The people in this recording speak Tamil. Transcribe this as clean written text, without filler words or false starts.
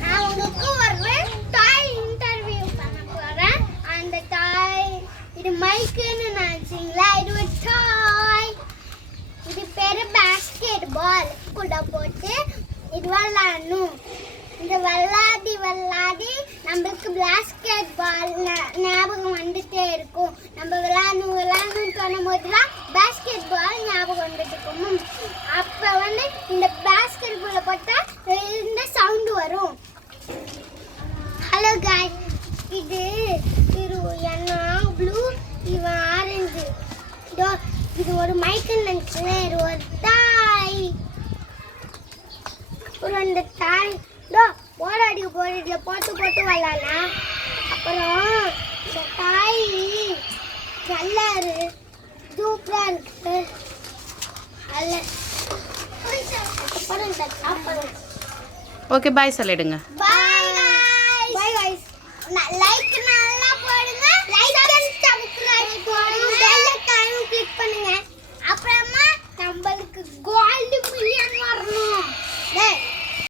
நான் உங்களுக்கு ஒரு டாய் இன்டர்வியூ பண்ண போறேன். அந்த டாய் இது மைக்குன்னு நினைச்சீங்களா? இது ஒரு டாய். இது பேரு பாஸ்கெட் பால். கூட போட்டு இது விளையாடணும். இந்த விளையாடி நம்மளுக்கு பாஸ்கெட் பால் ஞாபகம் வந்துட்டே இருக்கும். நம்ம விளையாடணும்னு சொன்னும் போதுலாம் பாஸ்கெட் பால் ஞாபகம் வந்துட்டு இருக்கும். அப்போ இந்த பாஸ்கெட் பாலை போட்டா இந்த சவுண்டு வரும். ஹலோ காய்ஸ், இது என்ன ப்ளூ, இவன் ஆரஞ்சு. இது ஒரு மைக்கேல் நினைச்சுன்னா இது ஒரு தாய். அப்புறம் அந்த தாய் போராடி போராடில போட்டு விளாடலாம். அப்புறம் இந்த தாய் நல்லா சூப்பரா இருக்கு. அப்புறம் இந்த சாப்பிடும். ஓகே பாய் சொல்லிடுங்க.